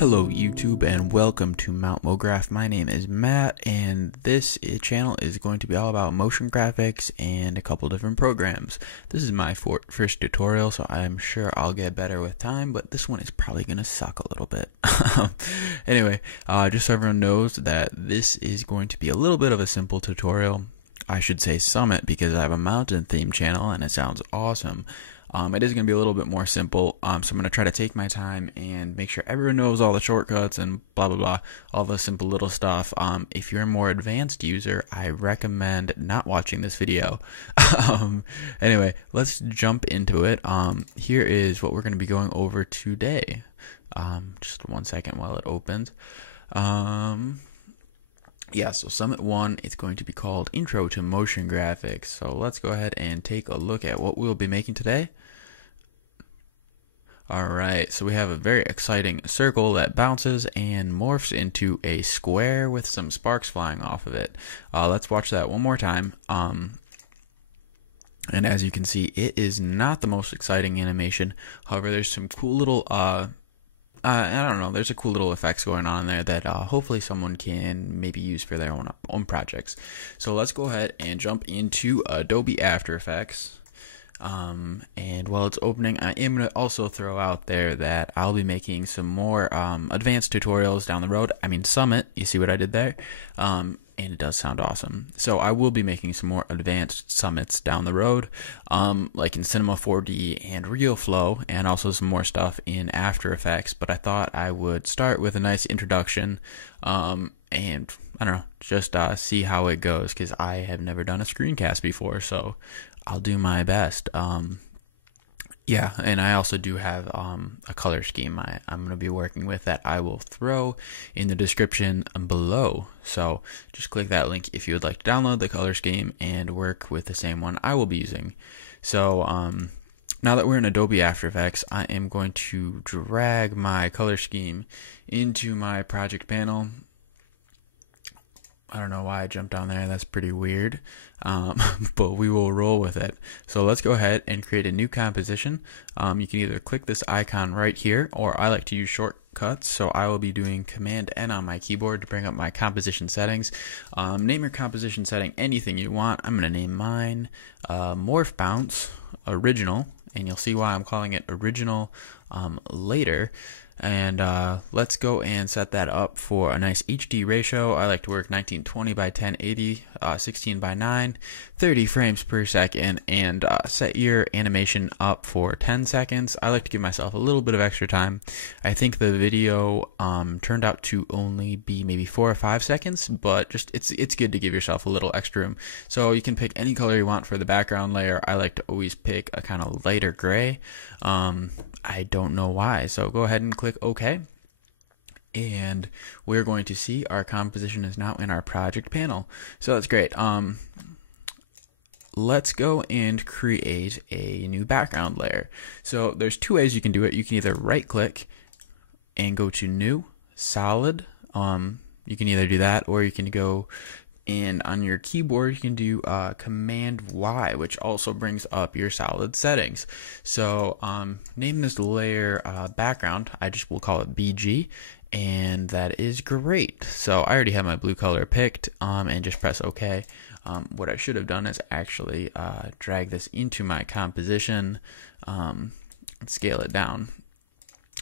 Hello YouTube and welcome to Mograph. My name is Matt and this channel is going to be all about motion graphics and a couple different programs. This is my first tutorial, so I'm sure I'll get better with time, but this one is probably going to suck a little bit. Anyway, just so everyone knows that this is going to be a little bit of a simple tutorial. I should say summit because I have a mountain theme channel and it sounds awesome. It is going to be a little bit more simple, so I'm going to try to take my time and make sure everyone knows all the shortcuts and blah blah blah, all the simple little stuff. If you're a more advanced user, I recommend not watching this video. Anyway, let's jump into it. Here is what we're going to be going over today. Just 1 second while it opens. Yeah, so Summit 1, it's going to be called Intro to Motion Graphics. So let's go ahead and take a look at what we'll be making today. Alright, so we have a very exciting circle that bounces and morphs into a square with some sparks flying off of it. Let's watch that one more time. And as you can see, it is not the most exciting animation. However, there's some cool little I don't know, there's a cool little effects going on there that hopefully someone can maybe use for their own projects. So let's go ahead and jump into Adobe After Effects. And while it's opening, I am going to also throw out there that I'll be making some more advanced tutorials down the road. I mean Summit, you see what I did there? And it does sound awesome. So I will be making some more advanced summits down the road, like in Cinema 4D and RealFlow, and also some more stuff in After Effects. But I thought I would start with a nice introduction, and I don't know, just see how it goes, because I have never done a screencast before, so I'll do my best. Yeah, and I also do have a color scheme I'm going to be working with that I will throw in the description below. So just click that link if you would like to download the color scheme and work with the same one I will be using. So now that we're in Adobe After Effects, I am going to drag my color scheme into my project panel. I don't know why I jumped down there, that's pretty weird, but we will roll with it. So let's go ahead and create a new composition. You can either click this icon right here, or I like to use shortcuts, so I will be doing Command N on my keyboard to bring up my composition settings. Name your composition setting anything you want. I'm going to name mine Morph Bounce Original, and you'll see why I'm calling it Original later. And let's go and set that up for a nice HD ratio. I like to work 1920 by 1080, 16 by 9, 30 frames per second, and set your animation up for 10 seconds. I like to give myself a little bit of extra time. I think the video turned out to only be maybe 4 or 5 seconds, but just it's good to give yourself a little extra room. So you can pick any color you want for the background layer. I like to always pick a kind of lighter gray. I don't know why, so go ahead and click OK, and we're going to see our composition is now in our project panel. So that's great. Let's go and create a new background layer. So there's two ways you can do it. You can either right click and go to New, Solid. You can either do that, or you can go and on your keyboard you can do Command Y, which also brings up your solid settings. So name this layer background. I just will call it BG, and that is great. So I already have my blue color picked, and just press OK. What I should have done is actually drag this into my composition and scale it down.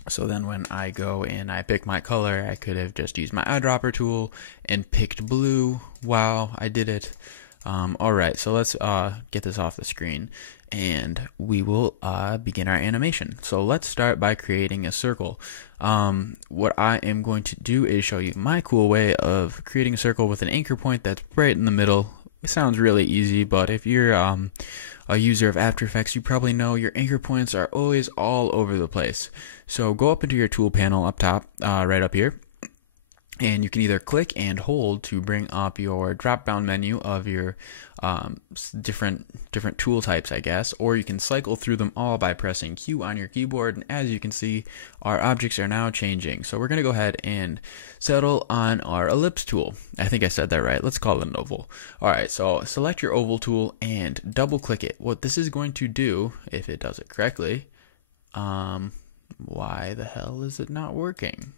So then when I go and I pick my color, I could have just used my eyedropper tool and picked blue. Wow, I did it. Alright, so let's get this off the screen, and we will begin our animation. So let's start by creating a circle. What I am going to do is show you my cool way of creating a circle with an anchor point that's right in the middle. It sounds really easy, but if you're a user of After Effects, you probably know your anchor points are always all over the place. So go up into your tool panel up top, right up here, and you can either click and hold to bring up your drop-down menu of your different tool types, I guess, or you can cycle through them all by pressing Q on your keyboard. And as you can see, our objects are now changing. So we're going to go ahead and settle on our ellipse tool. I think I said that right. Let's call it an oval. Alright, so select your oval tool and double click it. What this is going to do, if it does it correctly, why the hell is it not working?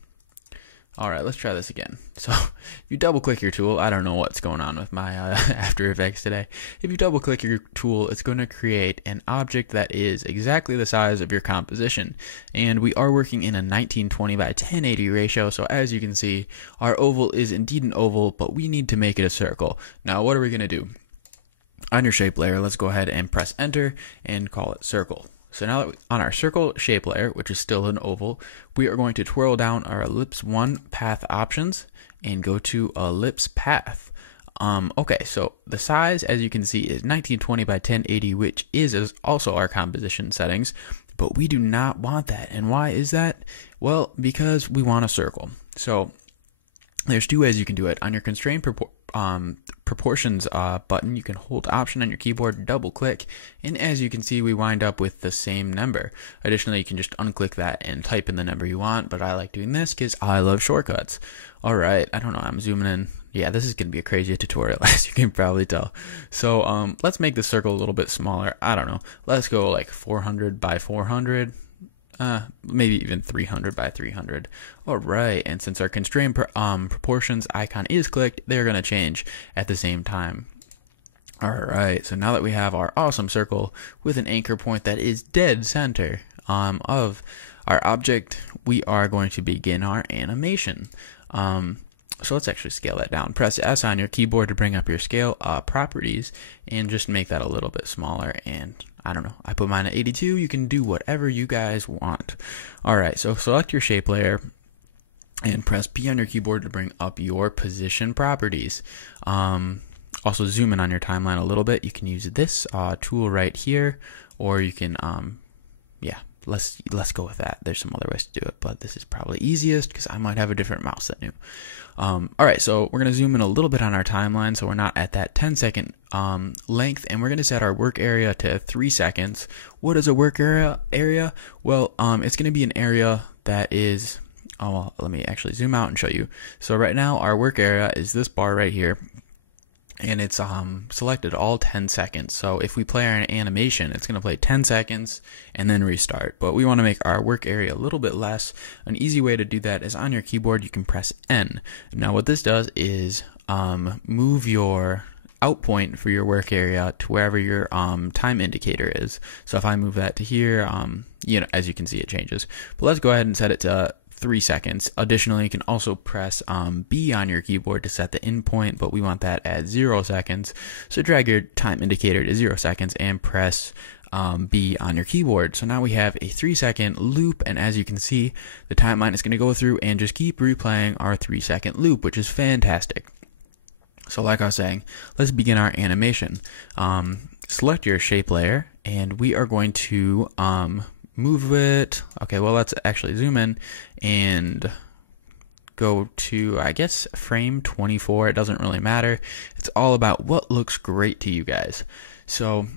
Alright, let's try this again. So, if you double click your tool, I don't know what's going on with my After Effects today. If you double click your tool, it's going to create an object that is exactly the size of your composition. And we are working in a 1920 by 1080 ratio, so as you can see, our oval is indeed an oval, but we need to make it a circle. Now, what are we going to do? On your shape layer, let's go ahead and press enter and call it circle. So now that on our circle shape layer, which is still an oval, we are going to twirl down our ellipse 1 path options and go to ellipse path. Okay, so the size, as you can see, is 1920 by 1080, which is also our composition settings, but we do not want that. And why is that? Well, because we want a circle. So there's two ways you can do it. On your constraint proportions button, you can hold option on your keyboard, double click, and as you can see, we wind up with the same number. Additionally, you can just unclick that and type in the number you want, but I like doing this because I love shortcuts. Alright, I don't know, I'm zooming in. Yeah, this is going to be a crazy tutorial, as you can probably tell. So let's make the circle a little bit smaller. I don't know, let's go like 400 by 400. Maybe even 300 by 300. Alright, and since our constraint proportions icon is clicked, they're going to change at the same time. Alright, so now that we have our awesome circle with an anchor point that is dead center of our object, we are going to begin our animation. So let's actually scale that down. Press S on your keyboard to bring up your scale properties and just make that a little bit smaller. And I don't know, I put mine at 82. You can do whatever you guys want. Alright, so select your shape layer and press P on your keyboard to bring up your position properties. Also zoom in on your timeline a little bit. You can use this tool right here, or you can, yeah, let's go with that. There's some other ways to do it, but this is probably easiest because I might have a different mouse than you. Alright, so we're going to zoom in a little bit on our timeline so we're not at that 10-second length, and we're going to set our work area to 3 seconds. What is a work area? Well, it's going to be an area that is, oh, well, let me actually zoom out and show you. So right now our work area is this bar right here, and it's selected all 10 seconds. So if we play our animation, it's going to play 10 seconds and then restart. But we want to make our work area a little bit less. An easy way to do that is on your keyboard, you can press N. Now what this does is move your out point for your work area to wherever your time indicator is. So if I move that to here, you know, as you can see, it changes. But let's go ahead and set it to 3 seconds. Additionally, you can also press B on your keyboard to set the end point, but we want that at 0 seconds. So drag your time indicator to 0 seconds and press B on your keyboard. So now we have a 3-second loop, and as you can see, the timeline is going to go through and just keep replaying our 3-second loop, which is fantastic. So like I was saying, let's begin our animation. Select your shape layer, and we are going to move it. Okay, well, let's actually zoom in and go to, I guess, frame 24. It doesn't really matter. It's all about what looks great to you guys. So,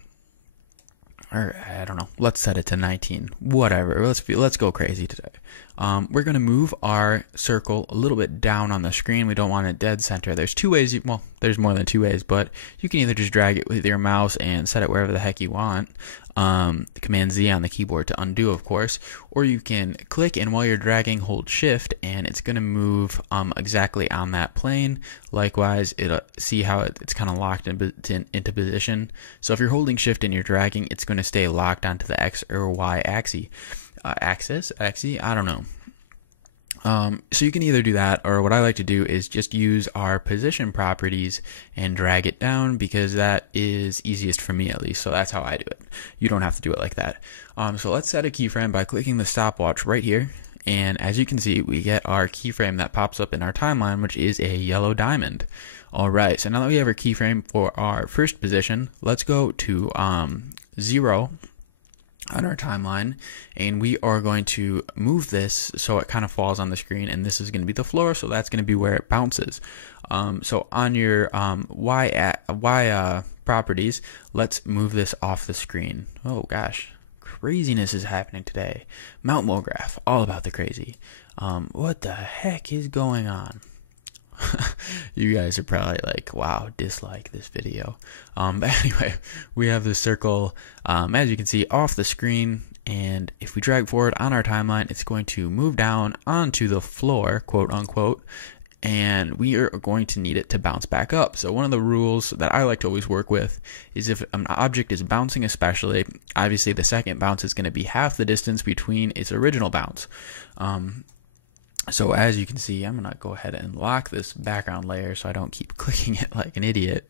or I don't know, let's set it to 19. Whatever. Let's go crazy today. We're going to move our circle a little bit down on the screen. We don't want it dead center. There's two ways, well, there's more than two ways, but you can either just drag it with your mouse and set it wherever the heck you want. Command Z on the keyboard to undo, of course, or you can click and while you're dragging, hold shift, and it's going to move exactly on that plane. Likewise, it'll see how it's kind of locked into position. So if you're holding shift and you're dragging, it's going to stay locked onto the X or Y axis. I don't know. So you can either do that, or what I like to do is just use our position properties and drag it down, because that is easiest for me, at least. So that's how I do it. You don't have to do it like that. So let's set a keyframe by clicking the stopwatch right here. And as you can see, we get our keyframe that pops up in our timeline, which is a yellow diamond. Alright, so now that we have our keyframe for our first position, let's go to 0 on our timeline, and we are going to move this so it kind of falls on the screen, and this is going to be the floor, so that's going to be where it bounces. So on your Y properties, let's move this off the screen. Oh gosh, craziness is happening today. Mount Mograph, all about the crazy. What the heck is going on? You guys are probably like, wow, dislike this video. But anyway, we have the circle, as you can see, off the screen, And if we drag forward on our timeline, it's going to move down onto the floor, quote unquote, and we are going to need it to bounce back up. So one of the rules that I like to always work with is if an object is bouncing especially, obviously the second bounce is going to be half the distance between its original bounce. So as you can see, I'm going to go ahead and lock this background layer so I don't keep clicking it like an idiot.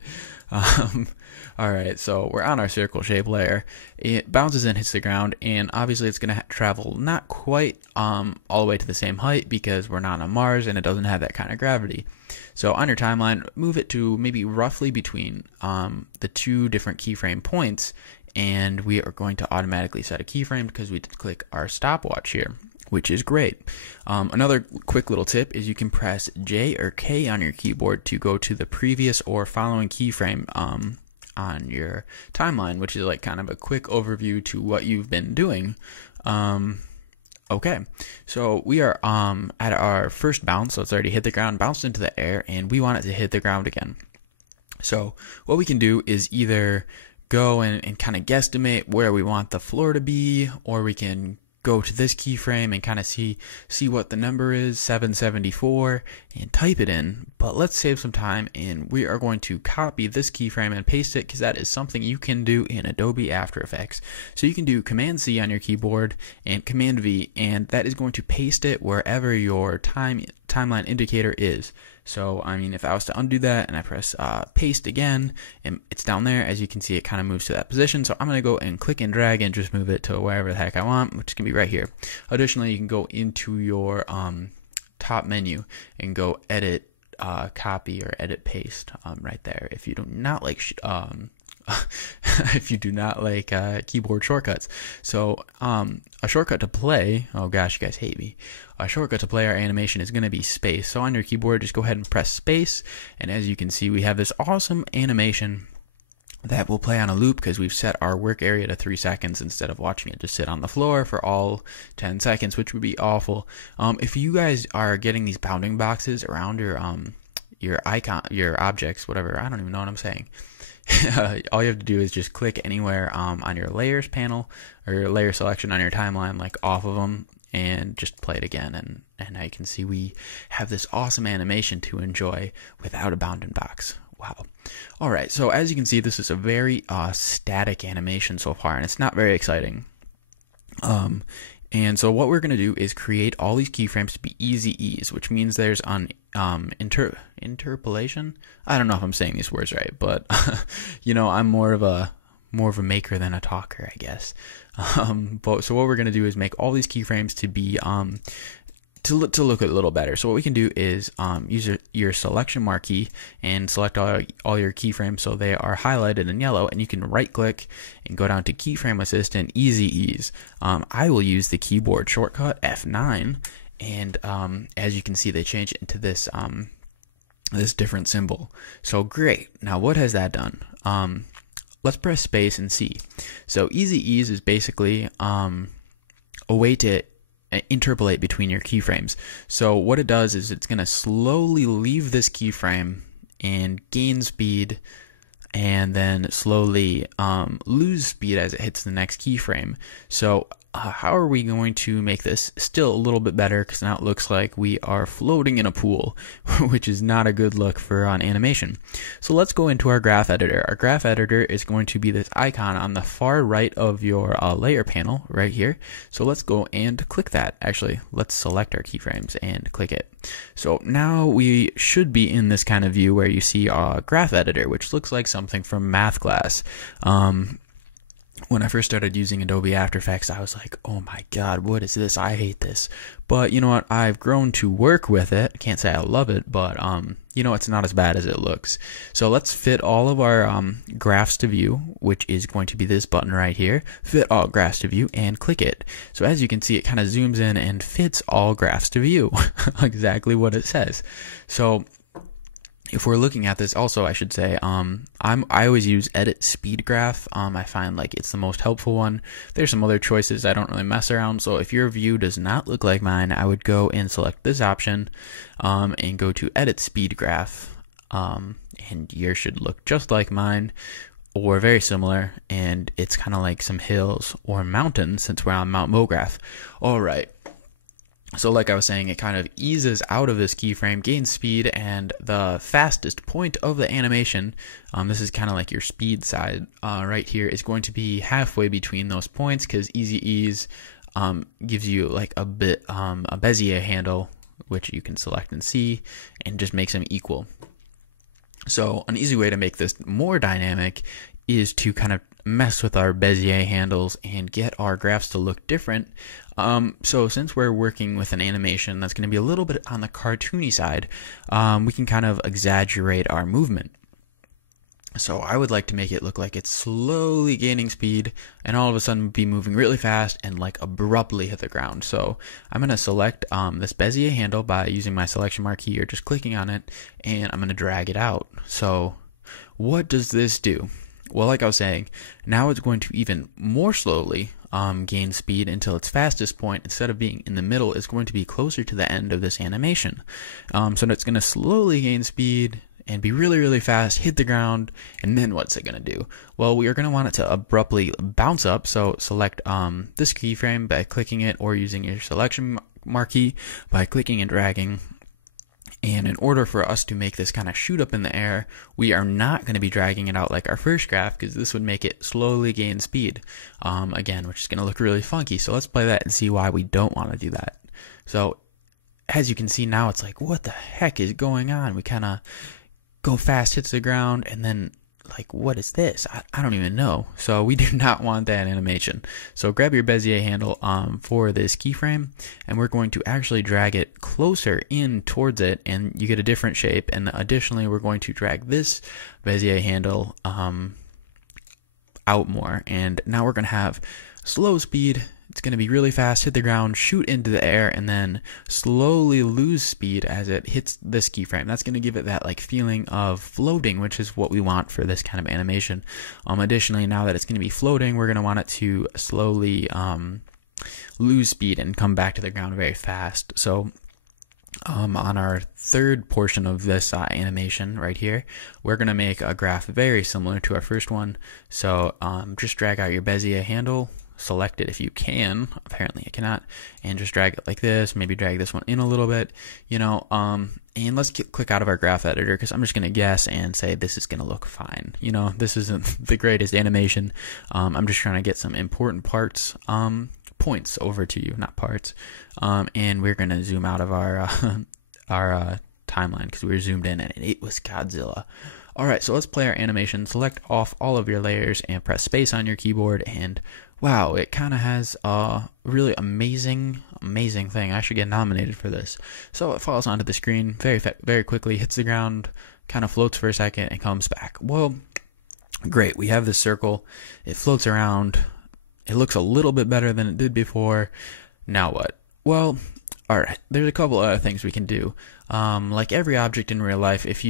Alright, so we're on our circle shape layer. It bounces and hits the ground, and obviously it's going to travel not quite all the way to the same height because we're not on Mars and it doesn't have that kind of gravity. So on your timeline, move it to maybe roughly between the two different keyframe points, and we are going to automatically set a keyframe because we did click our stopwatch here, which is great. Another quick little tip is you can press J or K on your keyboard to go to the previous or following keyframe on your timeline, which is like kind of a quick overview to what you've been doing. Okay, so we are at our first bounce, so it's already hit the ground, bounced into the air, and we want it to hit the ground again. So what we can do is either go and kind of guesstimate where we want the floor to be, or we can go to this keyframe and kind of see what the number is, 774, and type it in. But let's save some time, and we are going to copy this keyframe and paste it because that is something you can do in Adobe After Effects. So you can do Command C on your keyboard and Command V, and that is going to paste it wherever your timeline indicator is. So, I mean, if I was to undo that and I press paste again, and it's down there, as you can see, it kind of moves to that position. So I'm going to go and click and drag and just move it to wherever the heck I want, which can be right here. Additionally, you can go into your top menu and go edit, copy, or edit paste right there. If you do not like if you do not like keyboard shortcuts. So a shortcut to play, oh gosh, you guys hate me. A shortcut to play our animation is going to be space. So on your keyboard, just go ahead and press space, and as you can see, we have this awesome animation that will play on a loop because we've set our work area to 3 seconds instead of watching it just sit on the floor for all 10 seconds, which would be awful. If you guys are getting these bounding boxes around your icon, your objects, whatever, I don't even know what I'm saying. All you have to do is just click anywhere on your layers panel or your layer selection on your timeline, like off of them, and just play it again, and I can see we have this awesome animation to enjoy without a bounding box. Wow. Alright, so as you can see, this is a very static animation so far, and it's not very exciting. And so what we're going to do is create all these keyframes to be easy ease, which means there's an interpolation. I don't know if I'm saying these words right, but you know, I'm more of a maker than a talker, I guess. But so what we're going to do is make all these keyframes to be to look a little better. So what we can do is use your selection marquee and select all your keyframes so they are highlighted in yellow, and you can right click and go down to keyframe assistant, easy ease. I will use the keyboard shortcut F9, and as you can see, they change it into this this different symbol. So great. Now what has that done? Let's press space and see. So easy ease is basically a way to interpolate between your keyframes. So what it does is it's going to slowly leave this keyframe and gain speed, and then slowly lose speed as it hits the next keyframe. So how are we going to make this still a little bit better? Because now it looks like we are floating in a pool, which is not a good look for an animation. So let's go into our graph editor. Our graph editor is going to be this icon on the far right of your layer panel right here. So let's go and click that. Actually, let's select our keyframes and click it. So now we should be in this kind of view where you see our graph editor, which looks like something from math class. When I first started using Adobe After Effects, I was like, oh my god, what is this? I hate this. But you know what? I've grown to work with it. Can't say I love it, but you know, it's not as bad as it looks. So let's fit all of our graphs to view, which is going to be this button right here. Fit all graphs to view and click it. So as you can see, it kind of zooms in and fits all graphs to view. Exactly what it says. So if we're looking at this, also I should say, I always use edit speed graph. I find like it's the most helpful one. There's some other choices I don't really mess around. So if your view does not look like mine, I would go and select this option, and go to edit speed graph, and yours should look just like mine. or very similar, and it's kind of like some hills or mountains since we're on Mount Mograph. All right. So like I was saying, it kind of eases out of this keyframe, gains speed, and the fastest point of the animation, this is kind of like your speed side right here, is going to be halfway between those points, because easy ease gives you like a Bezier handle, which you can select and see, and just makes them equal. So an easy way to make this more dynamic is to kind of mess with our Bezier handles and get our graphs to look different. So since we're working with an animation that's going to be a little bit on the cartoony side, we can kind of exaggerate our movement. So I would like to make it look like it's slowly gaining speed and all of a sudden be moving really fast and like abruptly hit the ground. So I'm going to select this Bezier handle by using my selection marquee or just clicking on it, and I'm going to drag it out. So what does this do? Well, like I was saying, now it's going to even more slowly gain speed until its fastest point, instead of being in the middle, is going to be closer to the end of this animation. So it's going to slowly gain speed and be really, really fast, hit the ground, and then what's it going to do? Well, we are going to want it to abruptly bounce up, so select this keyframe by clicking it, or using your selection marquee by clicking and dragging. And in order for us to make this kind of shoot up in the air, we are not going to be dragging it out like our first graph, because this would make it slowly gain speed, again, which is going to look really funky. So let's play that and see why we don't want to do that. So as you can see now, it's like, what the heck is going on? We kind of go fast, hits the ground, and then like, what is this? I don't even know. So we do not want that animation. So grab your Bezier handle for this keyframe, and we're going to actually drag it closer in towards it, and you get a different shape. And additionally, we're going to drag this Bezier handle out more, and now we're going to have slow speed. It's going to be really fast, hit the ground, shoot into the air, and then slowly lose speed as it hits this keyframe. That's going to give it that like feeling of floating, which is what we want for this kind of animation. Additionally, now that it's going to be floating, we're going to want it to slowly lose speed and come back to the ground very fast. So on our third portion of this animation right here, we're going to make a graph very similar to our first one. So just drag out your Bezier handle, select it if you can. Apparently I cannot, and just drag it like this. Maybe drag this one in a little bit, and let's click out of our graph editor, because I'm just going to guess and say this is going to look fine. This isn't the greatest animation. I'm just trying to get some important points over to you, not parts. And we're going to zoom out of our timeline, because we were zoomed in and it was Godzilla. Alright, so let's play our animation. Select off all of your layers and press space on your keyboard, and wow, it kind of has a really amazing thing. I should get nominated for this. So it falls onto the screen very quickly, hits the ground, kind of floats for a second, and comes back. Well, great, we have this circle. It floats around. It looks a little bit better than it did before. Now what? Well, alright, there's a couple other things we can do. Like every object in real life, if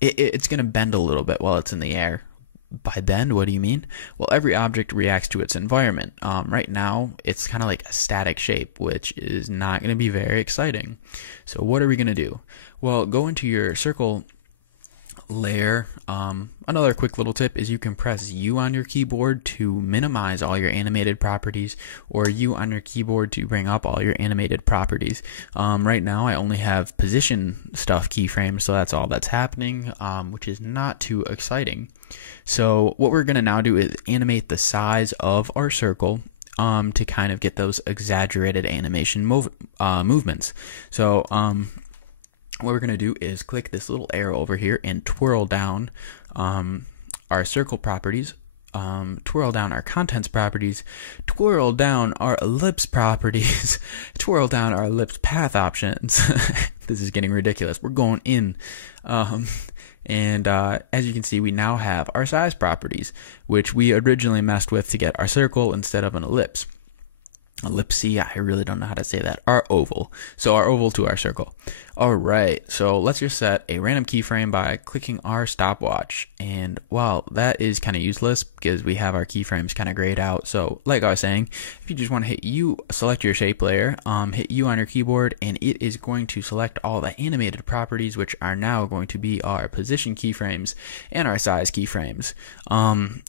it's going to bend a little bit while it's in the air. By bend, what do you mean? Well, every object reacts to its environment. Right now, it's kind of like a static shape, which is not going to be very exciting. So what are we going to do? Well, go into your circle layer. Another quick little tip is you can press U on your keyboard to minimize all your animated properties, or U on your keyboard to bring up all your animated properties. Right now I only have position stuff keyframes, so that's all that's happening, which is not too exciting. So what we're going to now do is animate the size of our circle to kind of get those exaggerated animation movements. So what we're going to do is click this little arrow over here and twirl down our circle properties, twirl down our contents properties, twirl down our ellipse properties, twirl down our ellipse path options. This is getting ridiculous. We're going in. And as you can see, we now have our size properties, which we originally messed with to get our circle instead of an ellipse. Ellipse, I really don't know how to say that. Our oval. So our oval to our circle. Alright, so let's just set a random keyframe by clicking our stopwatch. And well, that is kind of useless because we have our keyframes kind of grayed out. So like I was saying, if you just want to hit U, select your shape layer, hit U on your keyboard, and it is going to select all the animated properties, which are now going to be our position keyframes and our size keyframes.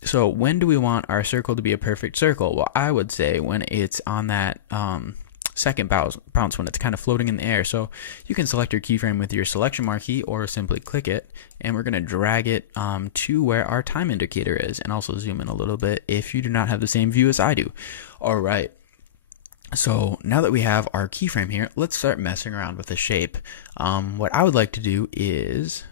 So when do we want our circle to be a perfect circle? Well, I would say when it's on that second bounce when it's kind of floating in the air. So you can select your keyframe with your selection marquee or simply click it, and we're going to drag it to where our time indicator is, and also zoom in a little bit if you do not have the same view as I do. Alright, so now that we have our keyframe here, let's start messing around with the shape. What I would like to do is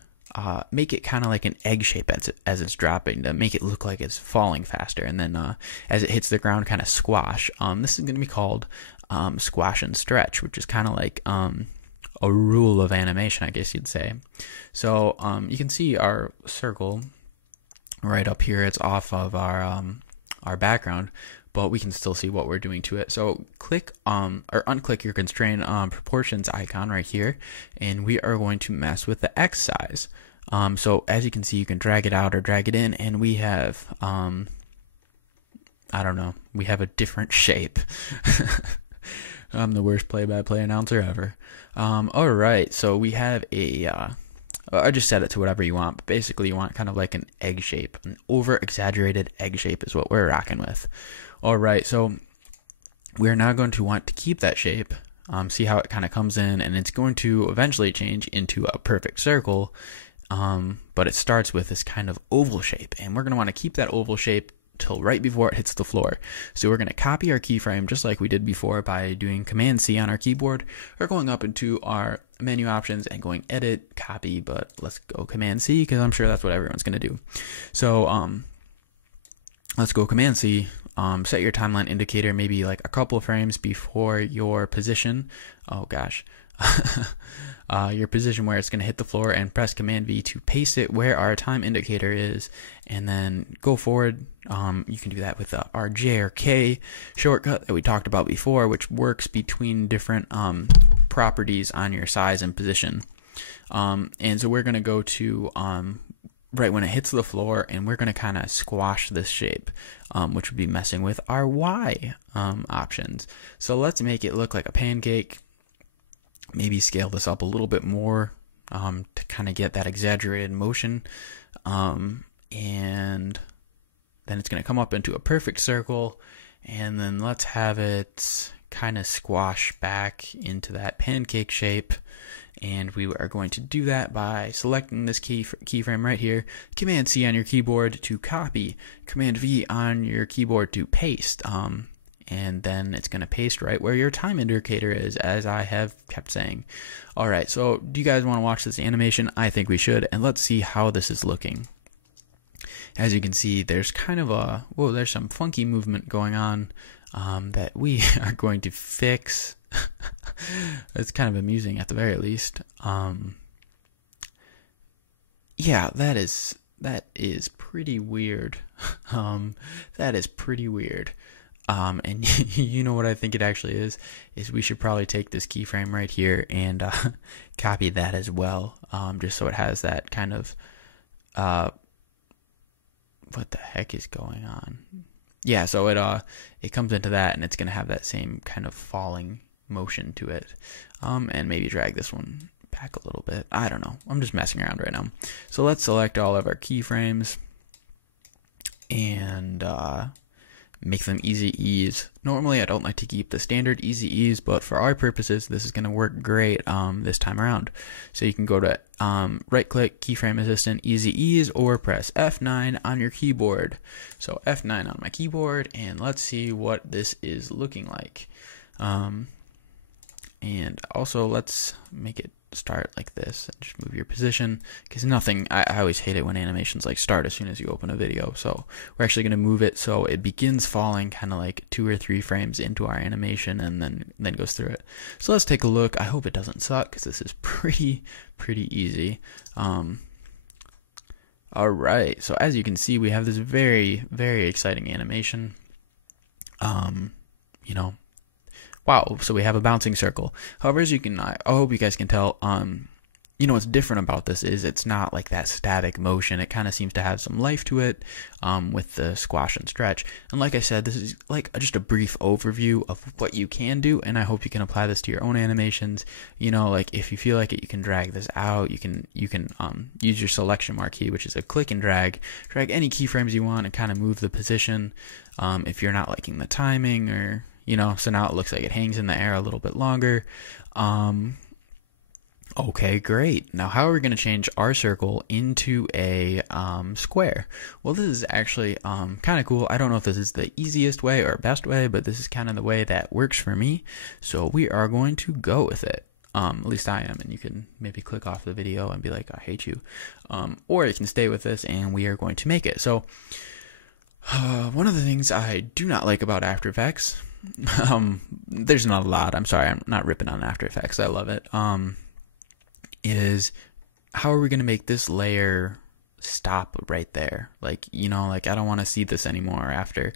make it kind of like an egg shape as it's dropping, to make it look like it's falling faster, and then as it hits the ground, kind of squash. This is going to be called squash and stretch, which is kind of like a rule of animation, I guess you'd say. So you can see our circle right up here. It's off of our background, but we can still see what we're doing to it. So click or unclick your constrain proportions icon right here, and we are going to mess with the X size. So as you can see, you can drag it out or drag it in, and we have I don't know, we have a different shape. I'm the worst play-by-play announcer ever. Alright, so we have a I just set it to whatever you want, but basically you want kind of like an egg shape. An over-exaggerated egg shape is what we're rocking with. Alright, so we're now going to want to keep that shape. See how it kind of comes in, and it's going to eventually change into a perfect circle, but it starts with this kind of oval shape, and we're going to want to keep that oval shape till right before it hits the floor. So we're going to copy our keyframe just like we did before by doing Command C on our keyboard, or going up into our menu options and going edit, copy, but let's go Command C because I'm sure that's what everyone's going to do. So let's go Command C, set your timeline indicator maybe like a couple of frames before your position. Oh gosh. Your position where it's going to hit the floor, and press Command V to paste it where our time indicator is, and then go forward. You can do that with the RJ or K shortcut that we talked about before, which works between different properties on your size and position. And so we're going to go to right when it hits the floor, and we're going to kind of squash this shape, which would be messing with our Y options. So let's make it look like a pancake. Maybe scale this up a little bit more to kind of get that exaggerated motion, and then it's going to come up into a perfect circle, and then let's have it kind of squash back into that pancake shape. And we are going to do that by selecting this keyframe right here, Command C on your keyboard to copy, Command V on your keyboard to paste, and then it's going to paste right where your time indicator is, as I have kept saying. Alright, so do you guys want to watch this animation? I think we should, and let's see how this is looking. As you can see, there's kind of there's some funky movement going on that we are going to fix. It's kind of amusing at the very least. Yeah, that is pretty weird. That is pretty weird. And you know what I think it actually is we should probably take this keyframe right here and copy that as well, just so it has that kind of what the heck is going on? Yeah, so it comes into that, and it's gonna have that same kind of falling motion to it, and maybe drag this one back a little bit. I don't know, I'm just messing around right now. So let's select all of our keyframes and make them easy ease. Normally I don't like to keep the standard easy ease, but for our purposes this is going to work great this time around. So you can go to right click keyframe assistant easy ease, or press F9 on your keyboard. So F9 on my keyboard, and let's see what this is looking like. And also let's make it start like this, and just move your position, because I always hate it when animations like start as soon as you open a video. So we're actually going to move it so it begins falling kind of like 2 or 3 frames into our animation, and then goes through it. So let's take a look. I hope it doesn't suck, because this is pretty easy. Alright, so as you can see, we have this very exciting animation. You know, wow, so we have a bouncing circle. However, as you can, I hope you guys can tell, you know, what's different about this is it's not like that static motion. It kind of seems to have some life to it, with the squash and stretch. And like I said, this is like just a brief overview of what you can do, and I hope you can apply this to your own animations. You know, like if you feel like it, you can drag this out. You can use your selection marquee, which is a click and drag any keyframes you want and kind of move the position. If you're not liking the timing, or you know, so now it looks like it hangs in the air a little bit longer. Okay, great. Now, how are we going to change our circle into a square? Well, this is actually kind of cool. I don't know if this is the easiest way or best way, but this is kind of the way that works for me. So we are going to go with it. At least I am, and you can maybe click off the video and be like, I hate you. Or you can stay with this, and we are going to make it. So one of the things I do not like about After Effects, there's not a lot. I'm sorry, I'm not ripping on After Effects. I love it. Is how are we going to make this layer stop right there? Like, you know, like I don't want to see this anymore after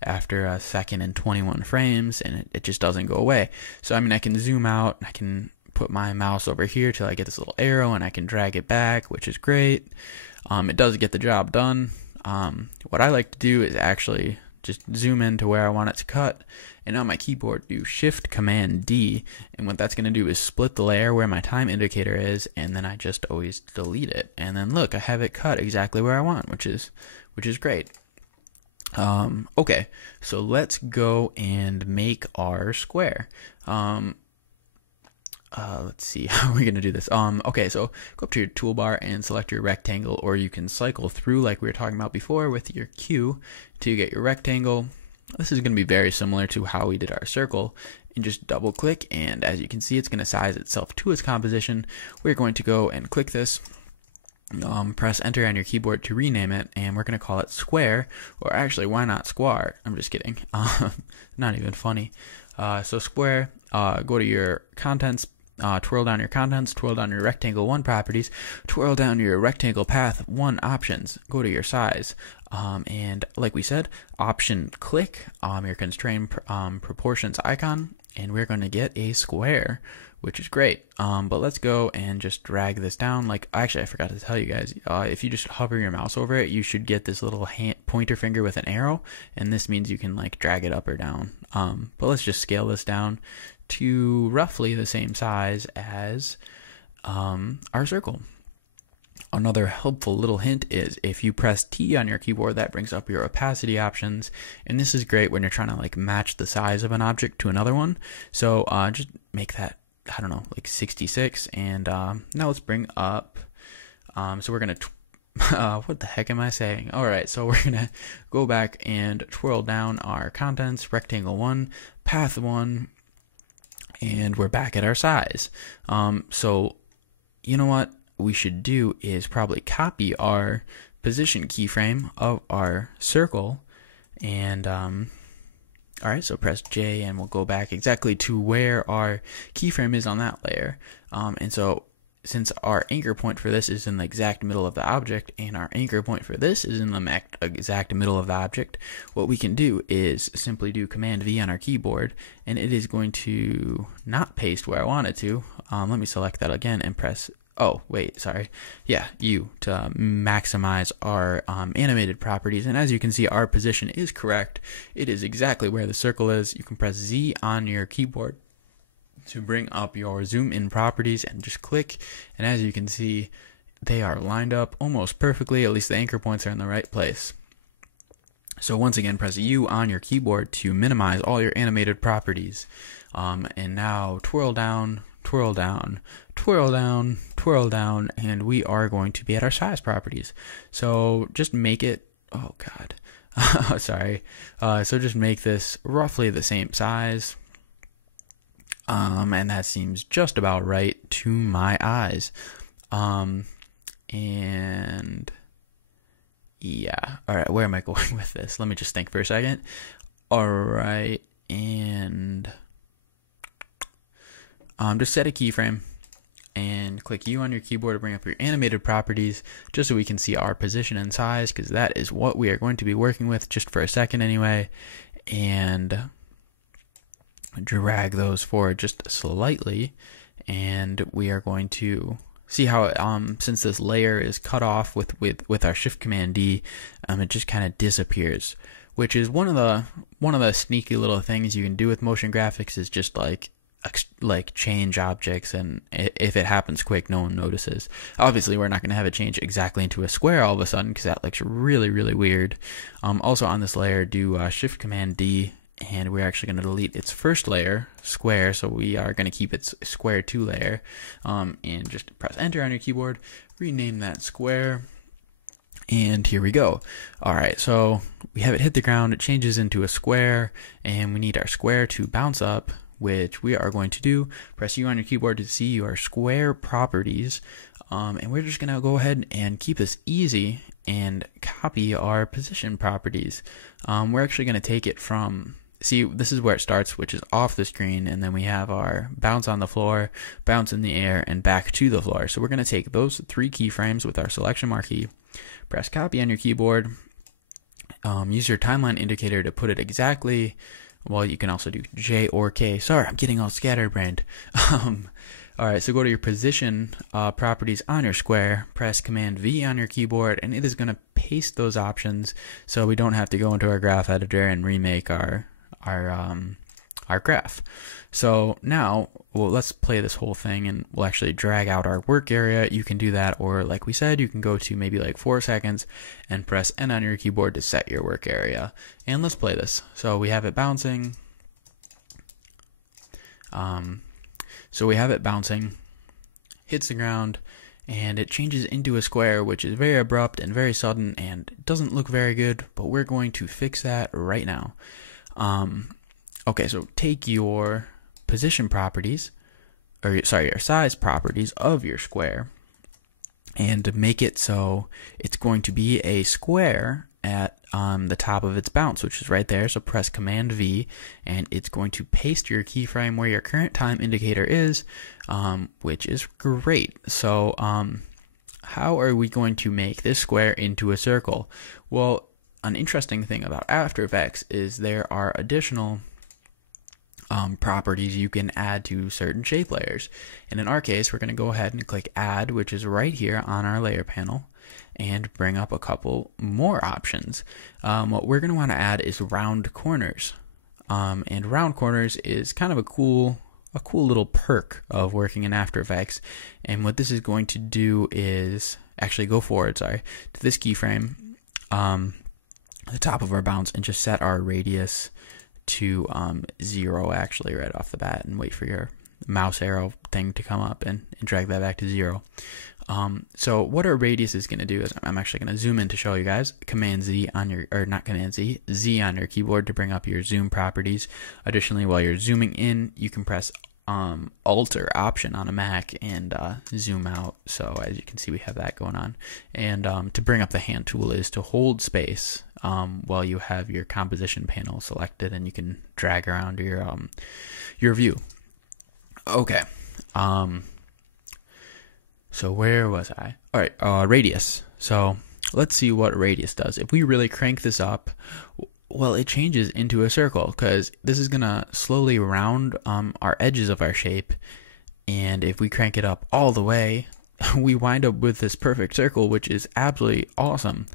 a second and 21 frames, and it just doesn't go away. So, I mean, I can zoom out, I can put my mouse over here till I get this little arrow, and I can drag it back, which is great. It does get the job done. What I like to do is actually just zoom in to where I want it to cut, and on my keyboard do Shift Command D, and what that's going to do is split the layer where my time indicator is, and then I just always delete it, and then look, I have it cut exactly where I want, which is great. Okay, so let's go and make our square. Let's see, how are we going to do this? Okay, so go up to your toolbar and select your rectangle, or you can cycle through like we were talking about before with your Q to get your rectangle. This is going to be very similar to how we did our circle, and just double click, and as you can see, it's going to size itself to its composition. We're going to go and click this, press enter on your keyboard to rename it, and we're going to call it square, or actually, why not square? I'm just kidding. Not even funny. So square, go to your contents, twirl down your contents, twirl down your rectangle 1 properties, twirl down your rectangle path 1 options, go to your size, and like we said, option click your constrain proportions icon, and we're going to get a square, which is great. But let's go and just drag this down. Like, actually, I forgot to tell you guys, if you just hover your mouse over it, you should get this little pointer finger with an arrow, and this means you can like drag it up or down. But let's just scale this down to roughly the same size as our circle. Another helpful little hint is if you press T on your keyboard, that brings up your opacity options, and this is great when you're trying to like match the size of an object to another one. So just make that, I don't know, like 66, and now let's bring up, so we're gonna what the heck am I saying? Alright, so we're gonna go back and twirl down our contents, rectangle 1, path 1, and we're back at our size. So you know what we should do is probably copy our position keyframe of our circle, and alright, so press J and we'll go back exactly to where our keyframe is on that layer. And so since our anchor point for this is in the exact middle of the object, and our anchor point for this is in the exact middle of the object, what we can do is simply do Command V on our keyboard, and it is going to not paste where I want it to. Let me select that again and press, oh wait, sorry, yeah, U, to maximize our animated properties. And as you can see, our position is correct. It is exactly where the circle is. You can press Z on your keyboard to bring up your zoom in properties and just click, and as you can see, they are lined up almost perfectly. At least the anchor points are in the right place. So once again, press U on your keyboard to minimize all your animated properties, and now twirl down, twirl down, twirl down, twirl down, and we are going to be at our size properties. So just make it, oh god, sorry, so just make this roughly the same size. And that seems just about right to my eyes. And yeah, all right, where am I going with this? Let me just think for a second. All right, and just set a keyframe and click U on your keyboard to bring up your animated properties, just so we can see our position and size, because that is what we are going to be working with just for a second anyway. And drag those forward just slightly, and we are going to see how since this layer is cut off with our Shift Command D, it just kind of disappears, which is one of the sneaky little things you can do with motion graphics, is just like change objects, and if it happens quick, no one notices. Obviously, we're not going to have it change exactly into a square all of a sudden, because that looks really, really weird. Also on this layer, do Shift Command D, and we're actually going to delete its first layer, square, so we are going to keep its square 2 layer, and just press enter on your keyboard, rename that square, and here we go. Alright, so we have it hit the ground, it changes into a square, and we need our square to bounce up, which we are going to do. Press U on your keyboard to see your square properties, and we're just going to go ahead and keep this easy and copy our position properties. We're actually going to take it from, see, this is where it starts, which is off the screen, and then we have our bounce on the floor, bounce in the air, and back to the floor. So we're going to take those 3 keyframes with our selection marquee, press copy on your keyboard, use your timeline indicator to put it exactly. Well, you can also do J or K. Sorry, I'm getting all scatterbrained. Alright, so go to your position properties on your square, press Command V on your keyboard, and it is going to paste those options so we don't have to go into our graph editor and remake our graph. So now, well, let's play this whole thing, and we'll actually drag out our work area. You can do that, or like we said, you can go to maybe like 4 seconds and press N on your keyboard to set your work area. And let's play this. So we have it bouncing. So we have it bouncing, hits the ground, and it changes into a square, which is very abrupt and very sudden and doesn't look very good, but we're going to fix that right now. Okay, so take your position properties, or sorry, your size properties of your square, and make it so it's going to be a square at the top of its bounce, which is right there. So press Command V, and it's going to paste your keyframe where your current time indicator is, which is great. So how are we going to make this square into a circle? Well, an interesting thing about After Effects is there are additional properties you can add to certain shape layers. And in our case, we're going to go ahead and click Add, which is right here on our layer panel, and bring up a couple more options. What we're going to want to add is round corners. And round corners is kind of a cool little perk of working in After Effects. And what this is going to do is actually go forward, to this keyframe, the top of our bounce, and just set our radius to 0 actually right off the bat, and wait for your mouse arrow thing to come up and drag that back to 0. So what our radius is going to do is, I'm actually going to zoom in to show you guys. Command Z on your, or not Command Z, Z on your keyboard to bring up your zoom properties. Additionally, while you're zooming in, you can press Alt or Option on a Mac and zoom out. So as you can see, we have that going on. And to bring up the hand tool is to hold space while you have your composition panel selected, and you can drag around your view. Okay. So where was I? All right, radius. So let's see what radius does. If we really crank this up, well, it changes into a circle, because this is gonna slowly round our edges of our shape, and if we crank it up all the way, we wind up with this perfect circle, which is absolutely awesome.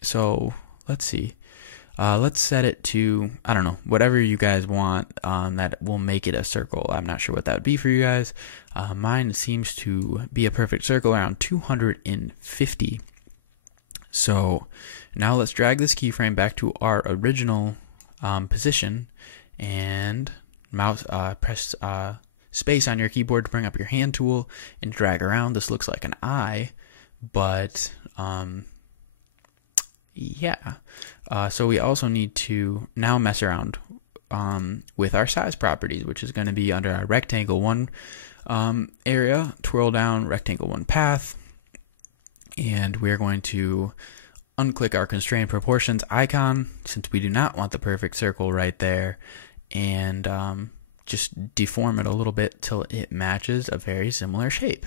So let's see. Let's set it to, I don't know, whatever you guys want that will make it a circle. I'm not sure what that would be for you guys. Mine seems to be a perfect circle around 250. So now let's drag this keyframe back to our original position, and mouse press space on your keyboard to bring up your hand tool and drag around. This looks like an eye, but yeah. So we also need to now mess around with our size properties, which is going to be under our rectangle 1 area, twirl down rectangle 1 path, and we're going to unclick our constrain proportions icon, since we do not want the perfect circle right there, and just deform it a little bit till it matches a very similar shape,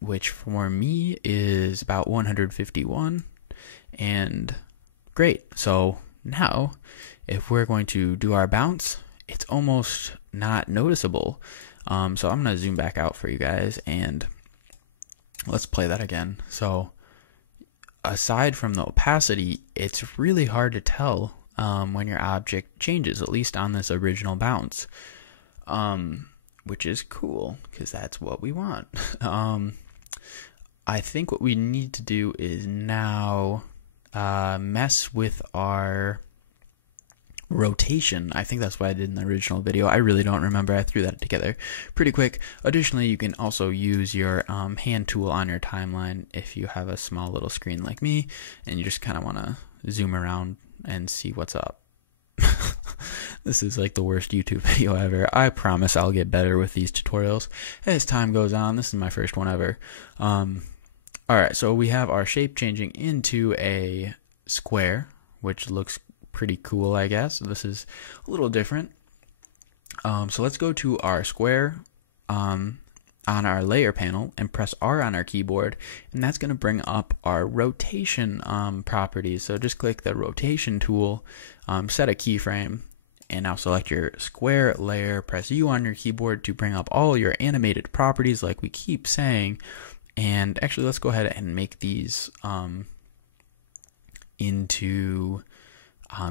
which for me is about 151. And great. So now if we're going to do our bounce it's almost not noticeable. So I'm going to zoom back out for you guys, and let's play that again. So aside from the opacity, it's really hard to tell when your object changes, at least on this original bounce, which is cool because that's what we want. I think what we need to do is now mess with our rotation. I think that's what I did in the original video. I really don't remember. I threw that together pretty quick. Additionally, you can also use your hand tool on your timeline if you have a small little screen like me and you just kind of want to zoom around and see what's up. This is like the worst YouTube video ever. I promise I'll get better with these tutorials as time goes on. This is my first one ever. Alright, so we have our shape changing into a square, which looks pretty cool, I guess. This is a little different. So let's go to our square on our layer panel and press R on our keyboard, and that's going to bring up our rotation properties. So just click the rotation tool, set a keyframe, and now select your square layer, press U on your keyboard to bring up all your animated properties like we keep saying. And actually, let's go ahead and make these into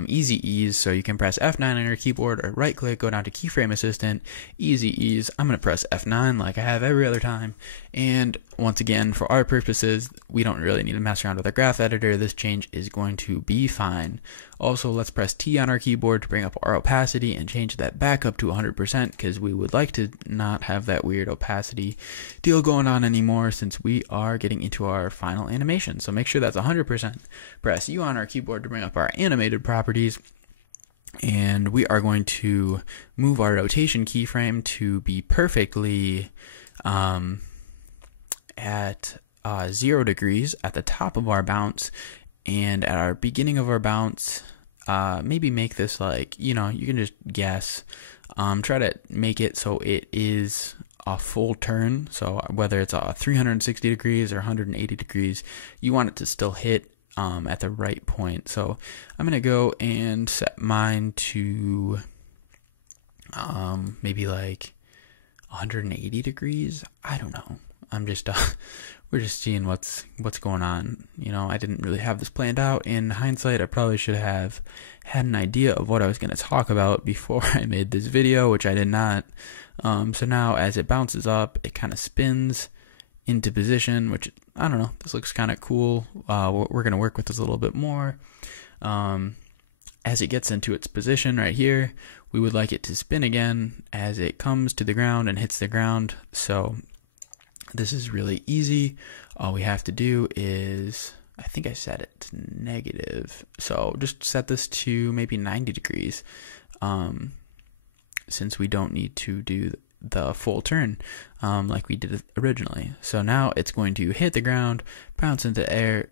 easy ease. So you can press F9 on your keyboard or right click, go down to keyframe assistant, easy ease. I'm going to press F9 like I have every other time. And once again, for our purposes, we don't really need to mess around with our graph editor. This change is going to be fine. Also, let's press T on our keyboard to bring up our opacity and change that back up to 100% because we would like to not have that weird opacity deal going on anymore since we are getting into our final animation. So make sure that's 100%. Press U on our keyboard to bring up our animated properties. And we are going to move our rotation keyframe to be perfectly at 0 degrees at the top of our bounce, and at our beginning of our bounce, maybe make this like, you can just guess, try to make it so it is a full turn. So whether it's 360 degrees or 180 degrees, you want it to still hit at the right point. So I'm going to go and set mine to maybe like 180 degrees. I don't know. I'm just we're just seeing what's going on. I didn't really have this planned out. In hindsight, I probably should have had an idea of what I was going to talk about before I made this video, which I did not. So now as it bounces up, it kind of spins into position, which, I don't know, this looks kind of cool. We're going to work with this a little bit more. As it gets into its position right here, we would like it to spin again as it comes to the ground and hits the ground. So this is really easy. All we have to do is, I think I set it to negative. So just set this to maybe 90 degrees, since we don't need to do the full turn like we did originally. So now it's going to hit the ground, bounce into the air,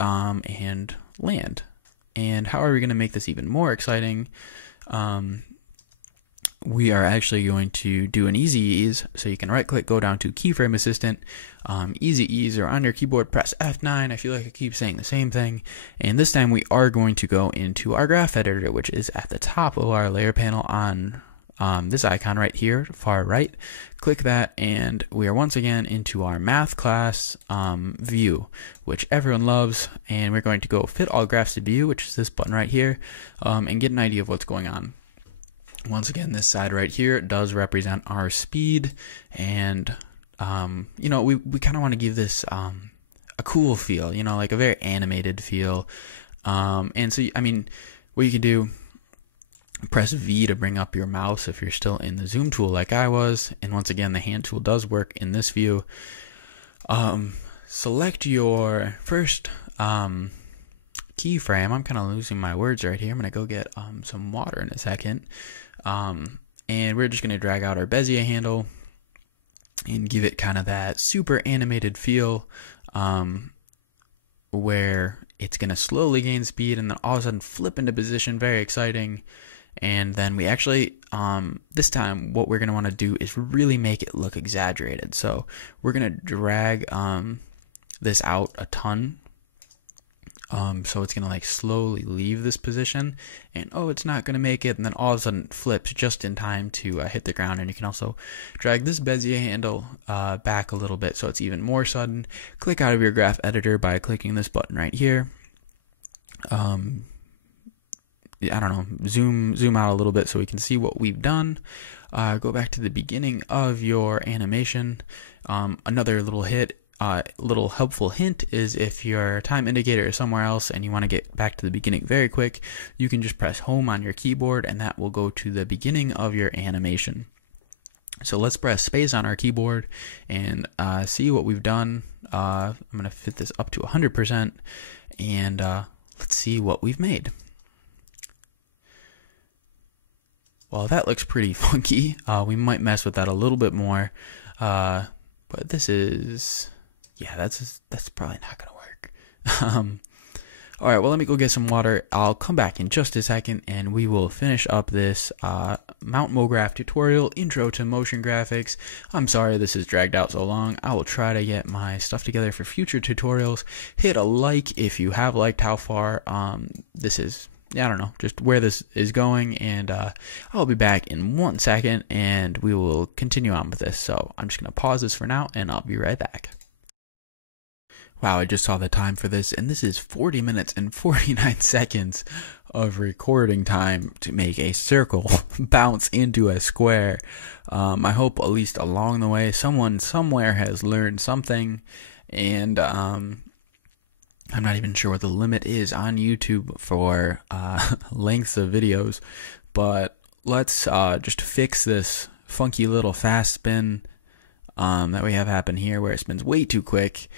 and land. And how are we going to make this even more exciting? We are actually going to do an easy ease. So you can right click, go down to keyframe assistant, easy ease, or on your keyboard press F9. I feel like I keep saying the same thing. And this time we are going to go into our graph editor, which is at the top of our layer panel on this icon right here, far right. Click that, and we are once again into our math class view, which everyone loves. And we're going to go fit all graphs to view, which is this button right here, and get an idea of what's going on. Once again, this side right here does represent our speed, and we kind of want to give this a cool feel, like a very animated feel. And so, what you can do, press V to bring up your mouse if you're still in the zoom tool like I was. And once again, the hand tool does work in this view. Select your first keyframe. I'm kind of losing my words right here. I'm going to go get some water in a second. And we're just going to drag out our Bezier handle and give it kind of that super animated feel, where it's going to slowly gain speed and then all of a sudden flip into position. Very exciting. And then we actually, this time, what we're going to want to do is really make it look exaggerated. So we're going to drag this out a ton. So it's gonna like slowly leave this position, and oh, it's not gonna make it, and then all of a sudden it flips just in time to hit the ground. And you can also drag this Bezier handle back a little bit so it's even more sudden. Click out of your graph editor by clicking this button right here. I don't know, zoom out a little bit so we can see what we've done. Go back to the beginning of your animation. Another little helpful hint is if your time indicator is somewhere else and you want to get back to the beginning very quick, you can just press home on your keyboard and that will go to the beginning of your animation. So let's press space on our keyboard and see what we've done. I'm going to fit this up to 100% and let's see what we've made. Well, that looks pretty funky. We might mess with that a little bit more, but this is... yeah, that's probably not going to work. All right, well, let me go get some water. I'll come back in just a second, and we will finish up this Mount Mograph tutorial, Intro to Motion Graphics. I'm sorry this has dragged out so long. I will try to get my stuff together for future tutorials. Hit a like if you have liked how far this is. I don't know, just where this is going, and I'll be back in 1 second, and we will continue on with this. So I'm just going to pause this for now, and I'll be right back. Wow, I just saw the time for this, and this is 40 minutes and 49 seconds of recording time to make a circle bounce into a square. I hope at least along the way, someone somewhere has learned something, and I'm not even sure what the limit is on YouTube for lengths of videos, but let's just fix this funky little fast spin that we have happen here where it spins way too quick.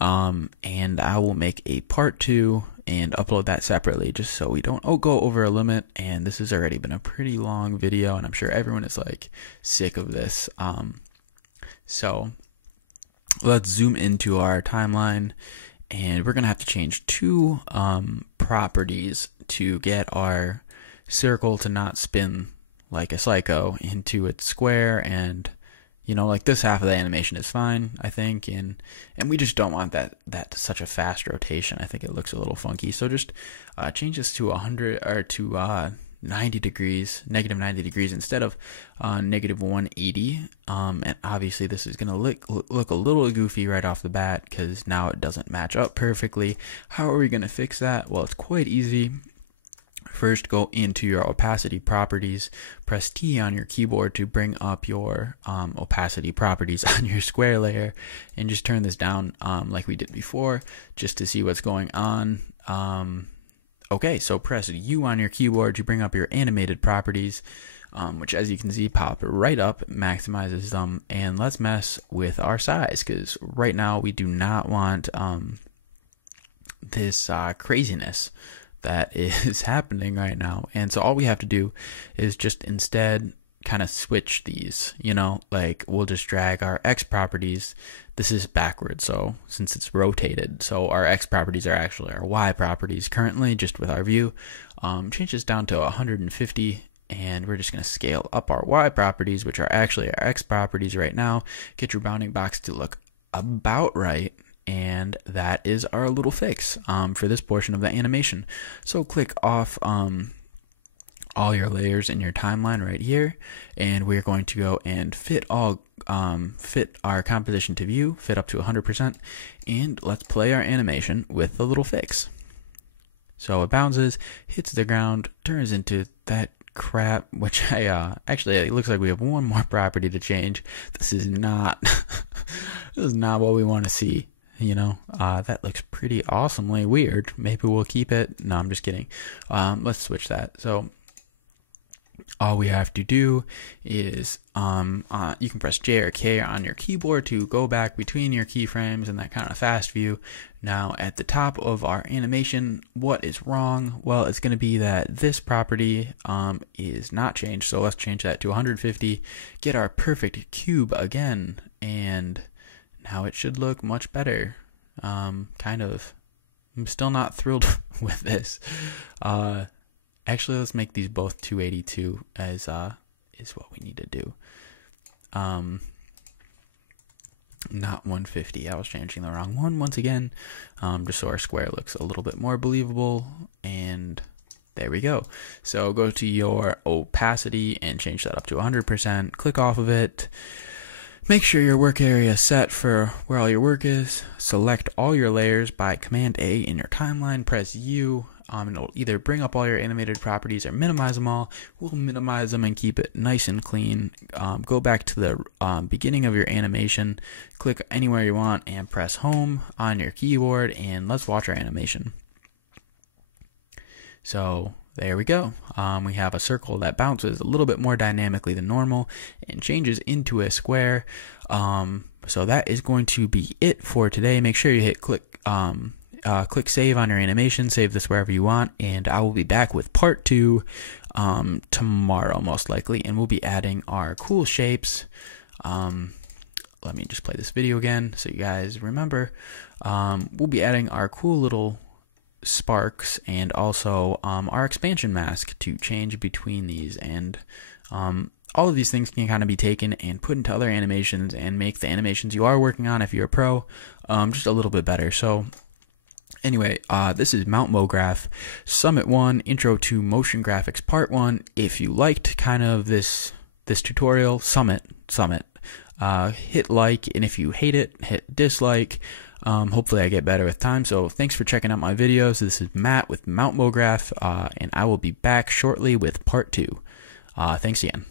And I will make a part 2 and upload that separately just so we don't go over a limit. And this has already been a pretty long video, and I'm sure everyone is like sick of this. So let's zoom into our timeline, and we're gonna have to change 2 properties to get our circle to not spin like a psycho into its square. And you know, like this half of the animation is fine, I think, and we just don't want that such a fast rotation. I think it looks a little funky. So just change this to 100 or to 90 degrees, negative 90 degrees instead of negative 180. And obviously this is gonna look a little goofy right off the bat because now it doesn't match up perfectly. How are we gonna fix that? Well, it's quite easy. First, go into your opacity properties, press T on your keyboard to bring up your opacity properties on your square layer, and just turn this down like we did before, just to see what's going on. Okay, so press U on your keyboard to bring up your animated properties, which as you can see pop right up, maximizes them, and let's mess with our size, because right now we do not want this craziness that is happening right now. And so all we have to do is just instead kind of switch these, you know, like we'll just drag our X properties. This is backwards, so since it's rotated, so our X properties are actually our Y properties currently, just with our view. Change this down to 150, and we're just going to scale up our Y properties, which are actually our X properties right now. Get your bounding box to look about right. And that is our little fix for this portion of the animation. So click off all your layers in your timeline right here, and we're going to go and fit our composition to view, fit up to 100%, and let's play our animation with the little fix. So it bounces, hits the ground, turns into that crap, which actually it looks like we have one more property to change. This is not this is not what we want to see. You know, that looks pretty awesomely weird. Maybe we'll keep it. No, I'm just kidding. Let's switch that. So all we have to do is you can press J or K on your keyboard to go back between your keyframes in that kind of fast view. Now at the top of our animation, what is wrong? Well, it's going to be that this property is not changed. So let's change that to 150, get our perfect cube again, and now it should look much better. Kind of. I'm still not thrilled with this. Actually, let's make these both 282 as is what we need to do. Not 150. I was changing the wrong one once again, just so our square looks a little bit more believable. And there we go. So go to your opacity and change that up to 100%. Click off of it. Make sure your work area is set for where all your work is. Select all your layers by Command A in your timeline. Press U. And it'll either bring up all your animated properties or minimize them all. We'll minimize them and keep it nice and clean. Go back to the beginning of your animation. Click anywhere you want and press home on your keyboard, and let's watch our animation. So there we go. We have a circle that bounces a little bit more dynamically than normal and changes into a square. So that is going to be it for today. Make sure you hit click save on your animation, save this wherever you want, and I will be back with part 2 tomorrow most likely, and we'll be adding our cool shapes. Let me just play this video again so you guys remember. We'll be adding our cool little sparks and also our expansion mask to change between these, and all of these things can kind of be taken and put into other animations and make the animations you are working on, if you're a pro, just a little bit better. So anyway, this is Mount Mograph, Summit 1, Intro to Motion Graphics Part 1. If you liked kind of this tutorial, Summit, hit like, and if you hate it, hit dislike. Hopefully I get better with time. So thanks for checking out my videos. This is Matt with Mount Mograph, and I will be back shortly with Part 2. Thanks again.